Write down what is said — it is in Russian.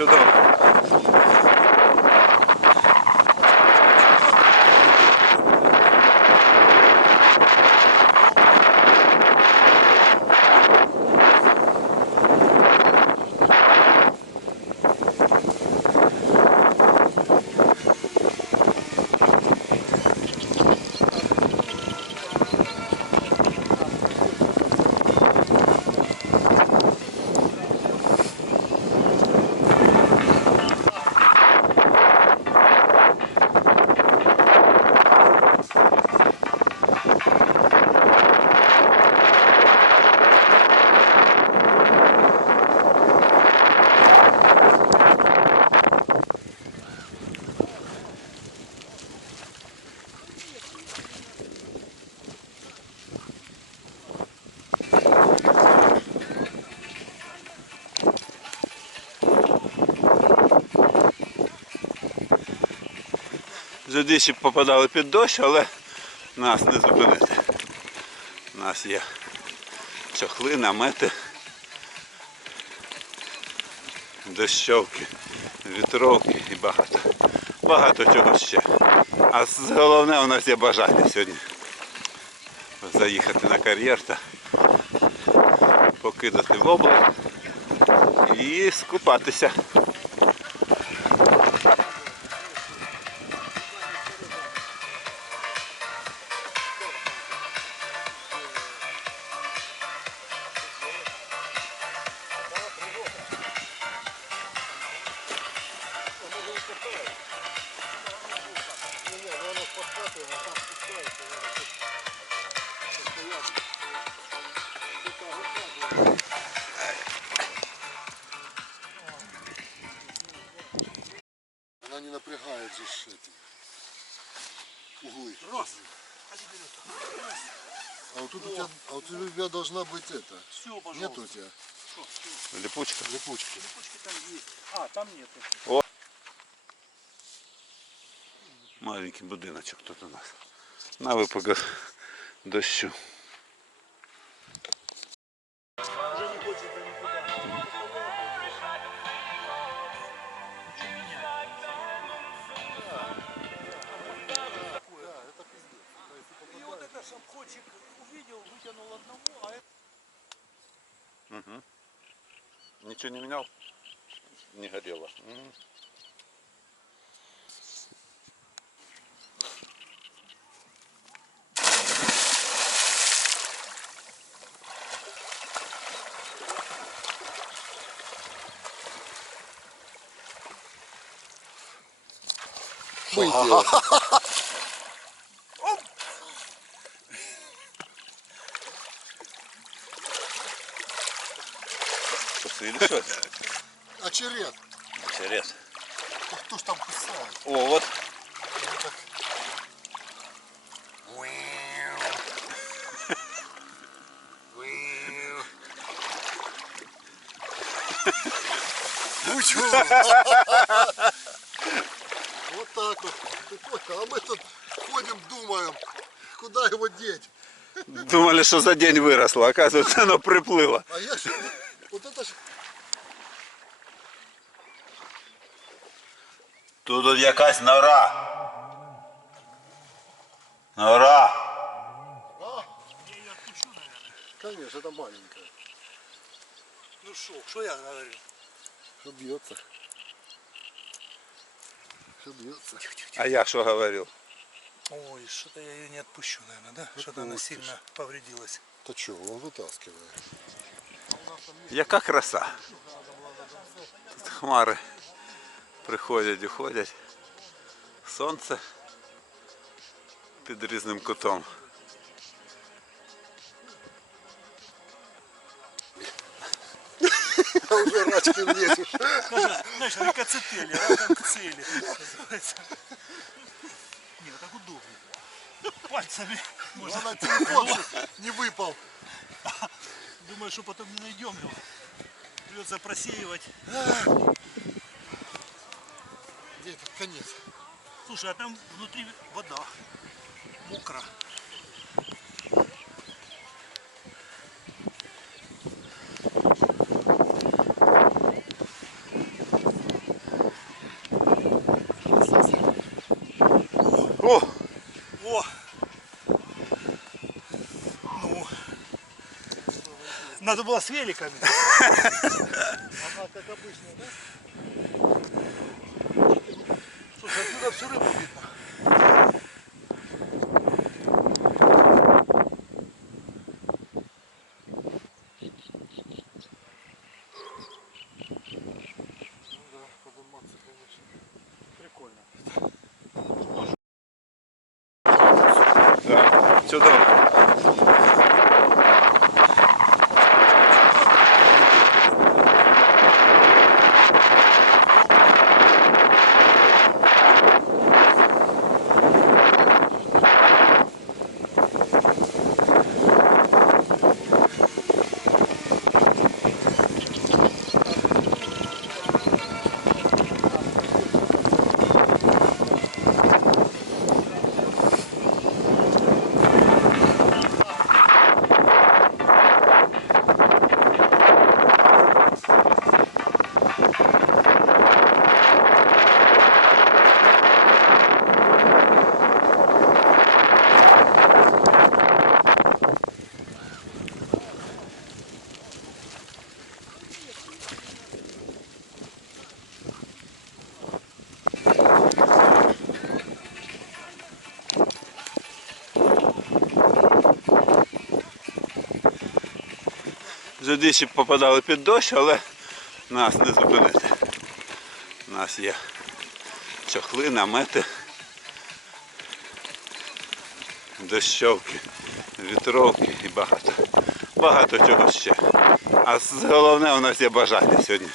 чудово. Двічі попадали під дощ, але нас не зупинити. У нас є чохли, намети, дощовки, вітровки і багато. Багато чого ще. А головне у нас є бажання сьогодні заїхати на кар'єр та покидати воблер і скупатися. Углы. А вот тут у тебя, а вот у тебя должна быть это. Все, пожалуйста. Нет у тебя Что, все, Липучка. липучки. липучки там есть. А, там нет. Маленький будиночок тут у нас. На випадок дощу. Ж обходчик увидел, вытянул одного, а это... Угу. Ничего не менял? Не горело. Мгм. Мытье. Или что это? Очерет. Интерес. Кто ж там кусает? О, вот. Ну чё? Вот так вот. Ты понял? А мы тут ходим, думаем, куда его деть. Думали, що за день виросло, оказывается, оно приплыло. А я ж... Вот это ж... Тут от якась нора. Нора. А, Я ее отпущу, наверное. конечно, это маленькая. Ну что, что я говорю? Что бьется. Что бьется. А я що говорив? Ой, что-то я ее не отпущу, наверное, да? Что-то она сильно повредилась. То что, он вытаскивает. Яка краса. Тут хмари приходять, уходять. Сонце під різним кутом. А уже рачки влезешь. Знаешь, рикоцетели, раком к цели. называется. Не, вот так удобно. Пальцами можно. Главное, телефон не выпал. Думаю, что потом не найдем его. Придется просеивать этот конец. Слушай, а там внутри вода. мокра. О! О! Ну. Надо было с великами. Она как обычно, да? Всю рыбу видно. Ну да, подниматься, Двічі попадали під дощ, але нас не зупинити. У нас є чохли, намети, дощовки, вітровки і багато. Багато чого ще. А головне у нас є бажання сьогодні